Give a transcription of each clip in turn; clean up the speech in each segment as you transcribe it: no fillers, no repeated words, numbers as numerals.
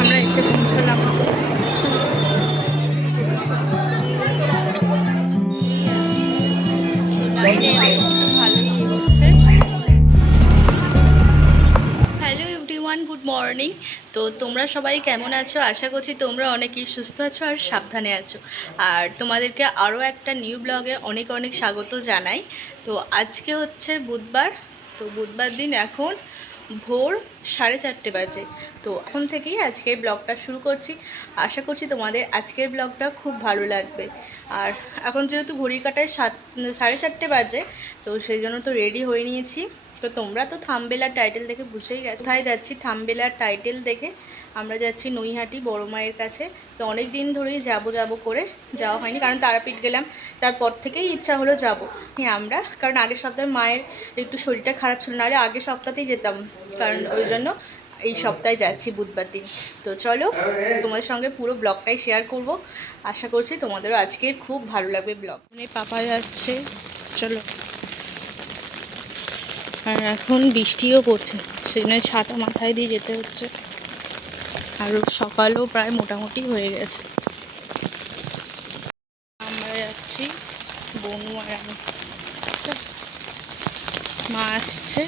আমরা এসে পৌঁছলাম। ভালোই এগোচ্ছে। Hello everyone, good morning. তো তোমরা সবাই কেমন আছো? আশা করছি তোমরা অনেকেই সুস্থ আছো আর সাবধানে আছো। আর তোমাদেরকে আরও একটা নিউ ব্লগে অনেক অনেক স্বাগত জানাই। তো আজকে হচ্ছে বুধবার। তো বুধবার দিন এখন ভোর 4:30 বাজে। তো এখন থেকেই আজকের ব্লগটা শুরু করছি। আশা করছি তোমাদের আজকের ব্লগটা খুব ভালো লাগবে। আর এখন যেহেতু ঘড়ির কাঁটায় 4:30 বাজে, তো সেই জন্য তো রেডি হয়ে নিয়েছি। তো তোমরা তো থাম্বনেল আর টাইটেল দেখে বুঝেই গেছো কোথায় যাচ্ছি। থাম্বনেল আর টাইটেল দেখে আমরা যাচ্ছি নৈহাটি বড় মায়ের কাছে। তো অনেক দিন ধরেই যাব করে যাওয়া হয়নি, কারণ তারাপীঠ গেলাম, তারপর থেকেই ইচ্ছা হলো যাব আমরা। কারণ আগের সপ্তাহে মায়ের একটু শরীরটা খারাপ ছিল, নাহলে আগের সপ্তাহতেই যেতাম, কারণ ওই জন্য এই সপ্তাহে যাচ্ছি বুধবার দিন। তো চলো তোমাদের সঙ্গে পুরো ব্লগটাই শেয়ার করব। আশা করছি তোমাদেরও আজকে খুব ভালো লাগবে ব্লগ। পাপা যাচ্ছে, চলো। আর এখন বৃষ্টিও পড়ছে, সেই জন্য ছাতা মাথায় দিয়ে যেতে হচ্ছে। আর সকালও প্রায় মোটামুটি হয়ে গেছে। আমরা যাচ্ছি, বনু আর আমি। মা আসছে,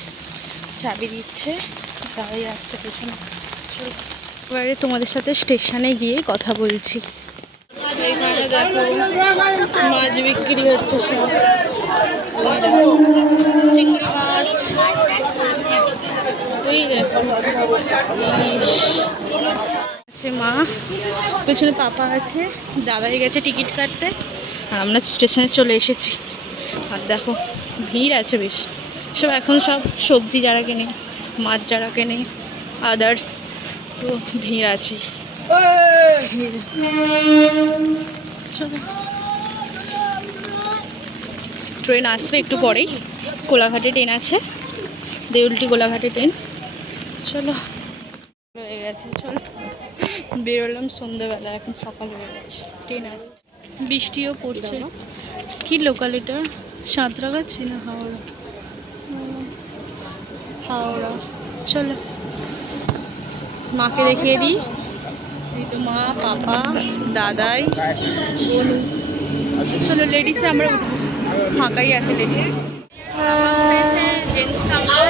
চাবি দিচ্ছে, দাদাই আসছে পেছনে। এবারে তোমাদের সাথে স্টেশনে গিয়ে কথা বলছি। এখানে দেখো মাছ বিক্রি হচ্ছে সব। চিংড়ি মাছ, ওই দেখো ইলিশ আছে। মা পেছনে, পাপা আছে, দাদাই গেছে টিকিট কাটতে, আর আমরা স্টেশনে চলে এসেছি। আর দেখো ভিড় আছে বেশ। সব এখন সব সবজি যারা কেনে, মাছ যারা কেনে, আদার্স, তো ভিড় আছে। ট্রেন আসবে একটু পরেই, কোলাঘাটে ট্রেন আছে, দেউলটি কোলাঘাটে ট্রেন। চলো হয়ে গেছে, চলো বেরোলাম সন্ধ্যেবেলা, এখন সকাল হয়ে গেছে, ট্রেন আসছে। বৃষ্টিও পড়ছে। কি লোকাল এটা? সাঁতরাগাছি না হাওড়া? হাওড়া। চলো মাকে দেখিয়ে দিই। এই তো মা, পাপা, দাদাই, বনু। চলো লেডিসে আমরা উঠবো, ফাঁকাই আছে লেডিস। পাপা উঠেছে জেন্টস কাউন্টার,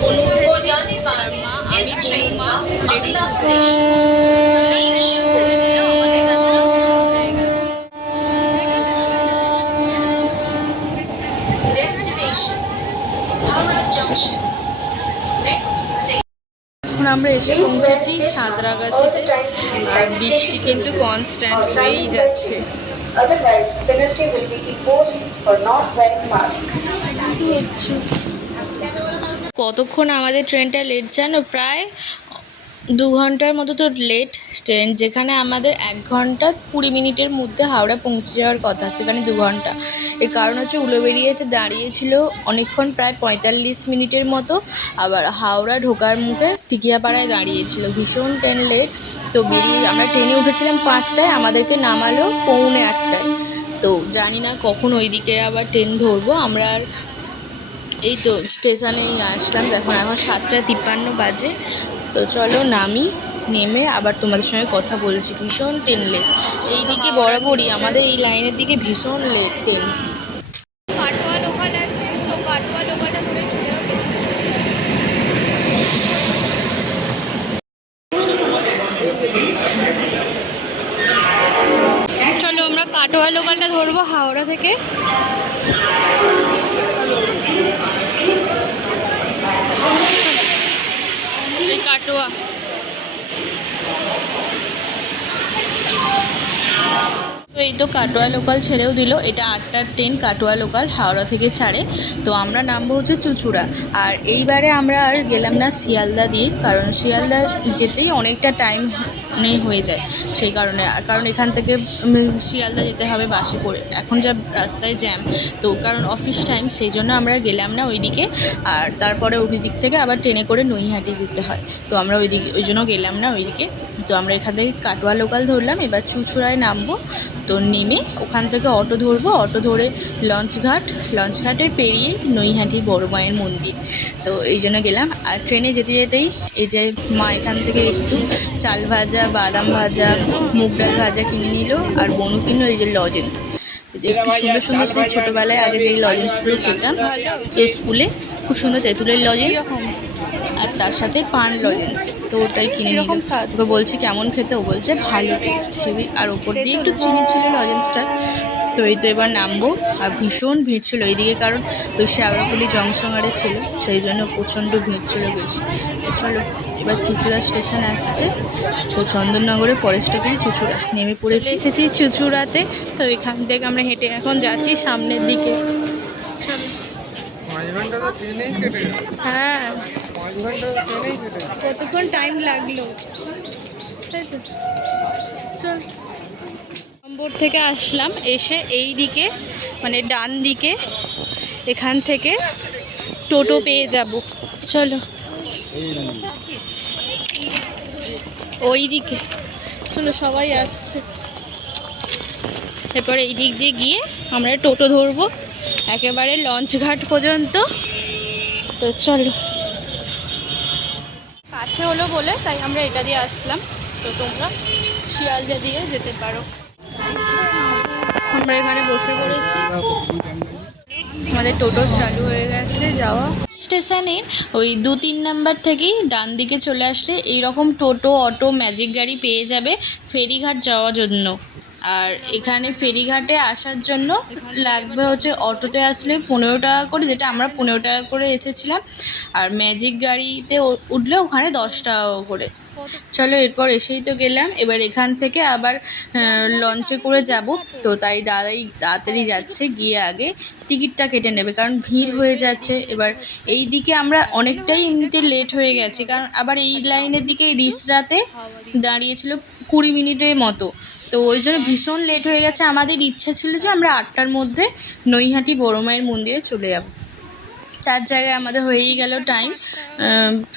বনু উঠেছে, আর মা, আমি, বনু, মা লেডিস উঠেছে। এখন আমরা এসে পৌঁছেছি সাঁতরাগাছিতে। আর বৃষ্টি কিন্তু কনস্ট্যান্ট হয়েই যাচ্ছে। কতক্ষণ আমাদের ট্রেনটা লেট জানো? প্রায় 2 ঘন্টার মতো তো লেট ট্রেন। যেখানে আমাদের 1 ঘন্টা 20 মিনিটের মধ্যে হাওড়া পৌঁছে যাওয়ার কথা, সেখানে 2 ঘন্টা। এর কারণ হচ্ছে উলুবেড়িয়াতে দাঁড়িয়েছিল অনেকক্ষণ, প্রায় 45 মিনিটের মতো। আবার হাওড়া ঢোকার মুখে টিকিয়াপাড়ায় দাঁড়িয়েছিল। ভীষণ ট্রেন লেট। তো বেরিয়ে আমরা ট্রেনে উঠেছিলাম 5টায়, আমাদেরকে নামালো 7:45টায়। তো জানি না কখন ওইদিকে আবার ট্রেন ধরবো আমরা। আর এই তো স্টেশনেই আসলাম, এখন 7:53 বাজে। তো চলো নামি, নেমে আবার তোমাদের সঙ্গে কথা বলছি। ভীষণ ট্রেন লেট এইদিকে, বরাবরই আমাদের এই লাইনের দিকে ভীষণ লেট ট্রেন। কাটোয়া লোকাল আছে, তো কাটোয়া লোকালটা ধরে চলো আমরা কাটোয়া লোকালটা ধরবো হাওড়া থেকে। এই কাটোয়া, তো এই তো কাটোয়া লোকাল ছেড়েও দিল। এটা 8টার ট্রেন, কাটোয়া লোকাল হাওড়া থেকে ছাড়ে। তো আমরা নামবো হচ্ছে চুঁচুড়া। আর এইবারে আমরা আর গেলাম না শিয়ালদা দিয়ে, কারণ শিয়ালদা যেতেই অনেকটা টাইম হয়ে যায়। সেই কারণে, কারণ এখান থেকে শিয়ালদা যেতে হবে বাসে করে, এখন যা রাস্তায় জ্যাম। তো কারণ অফিস টাইম, সেই জন্য আমরা গেলাম না ওইদিকে। আর তারপরে ওই দিক থেকে আবার ট্রেনে করে নৈহাটি যেতে হয়, তো আমরা ওই জন্য গেলাম না ওইদিকে। তো তো আমরা এখান থেকে কাটোয়া লোকাল ধরলাম, এবার চুঁচুড়ায় নামবো। তো নেমে ওখান থেকে অটো ধরবো, অটো ধরে লঞ্চঘাটের পেরিয়ে নৈহাটি বড় মায়ের মন্দির। তো এই জন্য গেলাম। আর ট্রেনে যেতে যেতেই এই যে মা এখান থেকে একটু চাল ভাজা, বাদাম ভাজা, মুগ ডাল ভাজা কিনে নিল, আর বনু কিনলো এই যে লজেন্স। যে কি সুন্দর সুন্দর সেই ছোটোবেলায় আগে যেই লজেন্সগুলো খেতাম তো স্কুলে, খুব সুন্দর তেঁতুলের লজেন্স আর তার সাথে পান লজেন্স। তো ওটাই কিনে নিলাম। ওকে বলছি কেমন খেতে, ও বলছে ভালো টেস্ট হেভি, আর ওপর দিয়ে একটু চিনি ছিল লজেন্সটার। তো এই তো এবার নামবো। আর ভীষণ ভিড় ছিল এইদিকে, কারণ ওই শ্যাওড়াফুলি জংশনারে ছিল, সেই জন্য প্রচণ্ড ভিড় ছিল বেশ। তো চলো এবার চুঁচুড়া স্টেশন আসছে। তো চন্দননগরের পরের স্টপেজ চুঁচুড়া, নেমে পড়েছি। এসেছি চুঁচুড়াতে। তো এখান থেকে আমরা হেঁটে এখন যাচ্ছি সামনের দিকে। চলো। হ্যাঁ, কতক্ষণ টাইম লাগলো, তাই তো। চল, নম্বর থেকে আসলাম, এসে এই দিকে মানে ডান দিকে এখান থেকে টোটো পেয়ে যাব। চলো ওই দিকে, চলো সবাই আসছে। এরপর এই দিক দিয়ে গিয়ে আমরা টোটো ধরবো একেবারে লঞ্চঘাট পর্যন্ত। তো চলো, কাছে হলো বলে তাই আমরা এটা দিয়ে আসলাম। তো তোমরা শিয়ালদা দিয়ে যেতে পারো। আমরা এখানে বসে পড়েছি, আমাদের টোটো চালু হয়ে গেছে যাওয়া। স্টেশনের ওই 2-3 নাম্বার থেকেই ডান দিকে চলে আসলে এইরকম টোটো, অটো, ম্যাজিক গাড়ি পেয়ে যাবে ফেরিঘাট যাওয়ার জন্য। আর এখানে ফেরিঘাটে আসার জন্য লাগবে হচ্ছে অটোতে আসলে 15 টাকা করে, যেটা আমরা 15 টাকা করে এসেছিলাম। আর ম্যাজিক গাড়িতে উঠলে ওখানে 10 টাকা করে। চলো এরপর এসেই তো গেলাম, এবার এখান থেকে আবার লঞ্চে করে যাব। তো তাই দাদাই তাড়াতাড়ি যাচ্ছে, গিয়ে আগে টিকিটটা কেটে নেবে, কারণ ভিড় হয়ে যাচ্ছে। এবার এই দিকে আমরা অনেকটাই এমনিতে লেট হয়ে গেছে, কারণ আবার এই লাইনের দিকে রিসরাতে দাঁড়িয়েছিল 20 মিনিটের মতো। তো ওই জন্য ভীষণ লেট হয়ে গেছে। আমাদের ইচ্ছা ছিল যে আমরা 8টার মধ্যে নৈহাটি বড় মায়ের মন্দিরে চলে যাব, তার জায়গায় আমাদের হয়েই গেল টাইম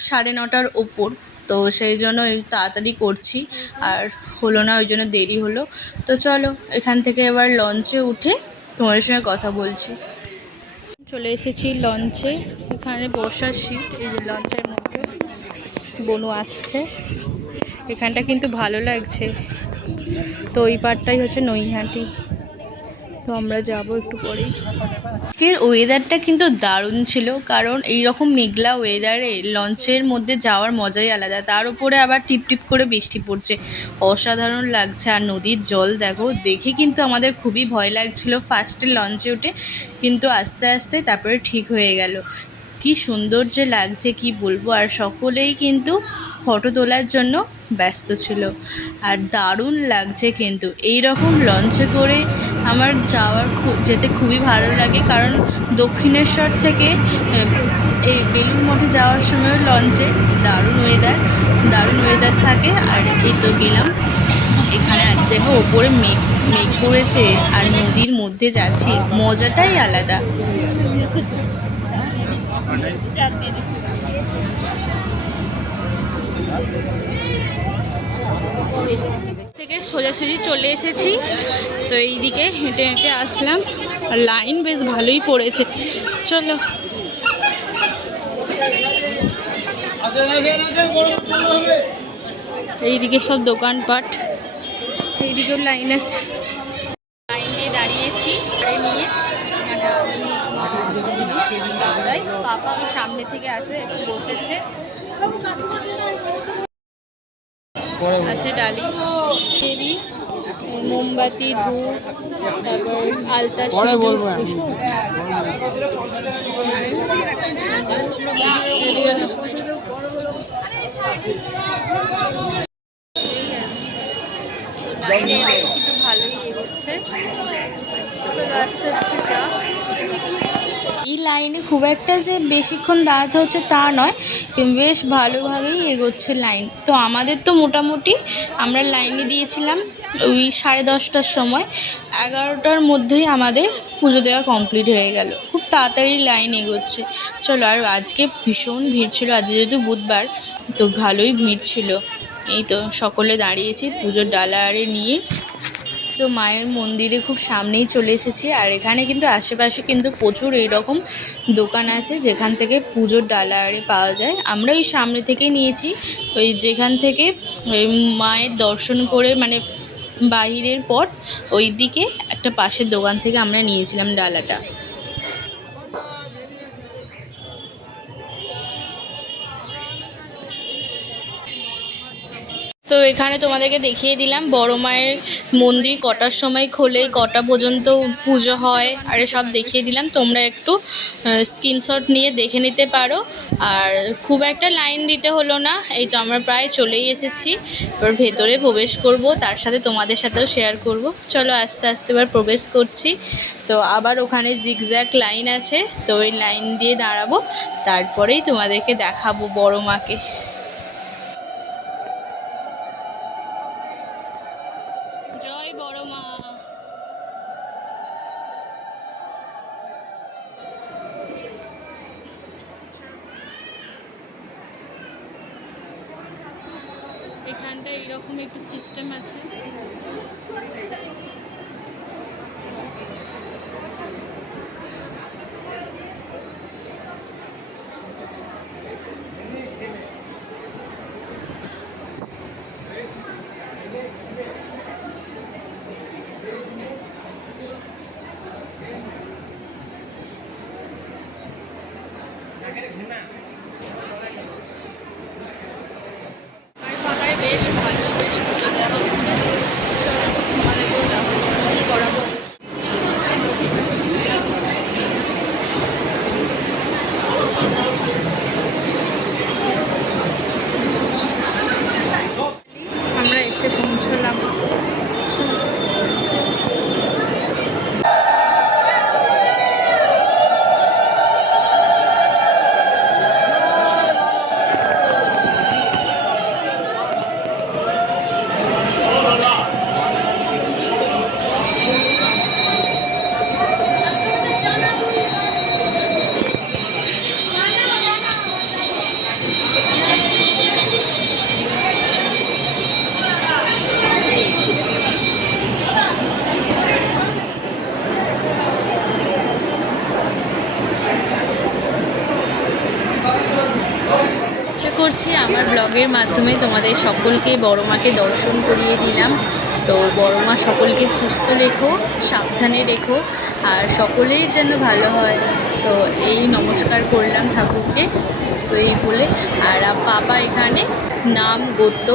9:30টার ওপর। তো সেই জন্য তাড়াতাড়ি করছি, আর হলো না, ওই জন্য দেরি হলো। তো চলো এখান থেকে এবার লঞ্চে উঠে তোমাদের সঙ্গে কথা বলছি। চলে এসেছি লঞ্চে, এখানে বসার সিট, এই যে লঞ্চের মধ্যে বনু আসছে। এখানটা কিন্তু ভালো লাগছে। তো ওই পারটাই হচ্ছে নৈহাটি। তো আমরা যাব একটু পরেই। আজকের ওয়েদারটা কিন্তু দারুণ ছিল, কারণ এই রকম মেঘলা ওয়েদারে লঞ্চের মধ্যে যাওয়ার মজাই আলাদা। তার উপরে আবার টিপটিপ করে বৃষ্টি পড়ছে, অসাধারণ লাগছে। আর নদীর জল দেখে কিন্তু আমাদের খুবই ভয় লাগছিল ফার্স্টে লঞ্চে উঠে, কিন্তু আস্তে আস্তে তারপরে ঠিক হয়ে গেল। কি সুন্দর যে লাগছে কি বলবো। আর সকলেই কিন্তু ফটো তোলার জন্য ব্যস্ত ছিল, আর দারুণ লাগছে কিন্তু। এই রকম লঞ্চে করে আমার যেতে খুবই ভালো লাগে, কারণ দক্ষিণেশ্বর থেকে এই বেলুড় মঠে যাওয়ার সময় লঞ্চে দারুণ ওয়েদার থাকে। আর এই তো গেলাম, এখানে দেখো ওপরে মেঘ পড়েছে আর নদীর মধ্যে যাচ্ছি, মজাটাই আলাদা। থেকে সোজাসুজি চলে এসেছি। তো এই দিকে হেঁটে হেঁটে আসলাম, আর লাইন বেশ ভালোই পড়েছে। চলো এইদিকে সব দোকানপাট, এইদিকেও লাইন আছে। লাইন দিয়ে দাঁড়িয়েছি গাড়ি নিয়ে, দাদাই পাপা সামনে থেকে আসে, একটু বসেছে। আছে ডালি, চেরি, মোমবাতি, ধূপ, তারপর আলতা, সিঁদুর। ভালোই এগোচ্ছে, আস্তে আস্তে যা। এই লাইনে খুব একটা যে বেশিক্ষণ দাঁড়াতে হচ্ছে তা নয়, বেশ ভালোভাবেই এগোচ্ছে লাইন। তো আমাদের তো মোটামুটি আমরা লাইনে দিয়েছিলাম ওই 10:30টার সময়, 11টার মধ্যেই আমাদের পুজো দেওয়া কমপ্লিট হয়ে গেল। খুব তাড়াতাড়ি লাইন এগোচ্ছে। চলো, আর আজকে ভীষণ ভিড় ছিল, আজ যেহেতু বুধবার তো ভালোই ভিড় ছিল। এই তো সকলে দাঁড়িয়েছি পুজোর ডালা আরে নিয়ে। তো মায়ের মন্দিরে খুব সামনেই চলে এসেছি। আর এখানে কিন্তু আশেপাশে কিন্তু প্রচুর এইরকম দোকান আছে যেখান থেকে পুজোর ডালা আরে পাওয়া যায়। আমরা ওই সামনে থেকেই নিয়েছি, ওই যেখান থেকে ওই মায়ের দর্শন করে মানে বাহিরের পর ওই দিকে একটা পাশের দোকান থেকে আমরা নিয়েছিলাম ডালাটা। তো এখানে তোমাদেরকে দেখিয়ে দিলাম বড় মায়ের মন্দির কটার সময় খোলে, কটা পর্যন্ত পুজো হয়, আর সব দেখিয়ে দিলাম। তোমরা একটু স্ক্রিনশট নিয়ে দেখে নিতে পারো। আর খুব একটা লাইন দিতে হলো না, এই তো আমরা প্রায় চলেই এসেছি। এবার ভেতরে প্রবেশ করব, তার সাথে তোমাদের সাথেও শেয়ার করব। চলো আস্তে আস্তে এবার প্রবেশ করছি। তো আবার ওখানে জিগজ্যাগ লাইন আছে, তো ওই লাইন দিয়ে দাঁড়াবো, তারপরেই তোমাদেরকে দেখাবো বড় মাকে। জয় বড় মা। এখানটা এরকম একটু সিস্টেম আছে। বেশ ভালো, বেশ পুজো দেওয়া হচ্ছে। আমাদেরকেও দর্শন করাবো। আমরা এসে পৌঁছলাম। আশা করছি আমার ব্লগের মাধ্যমে তোমাদের সকলকে বড় মাকে দর্শন করিয়ে দিলাম। তো বড় মা সকলকে সুস্থ রেখো, সাবধানে রেখো, আর সকলেই যেন ভালো হয়। তো এই নমস্কার করলাম ঠাকুরকে। তো এই বলে আর পাপা এখানে নাম গোত্র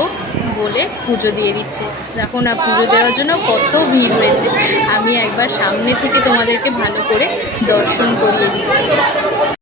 বলে পুজো দিয়ে দিচ্ছে। দেখো না পুজো দেওয়ার জন্য কত ভিড় হয়েছে। আমি একবার সামনে থেকে তোমাদেরকে ভালো করে দর্শন করিয়ে দিচ্ছি।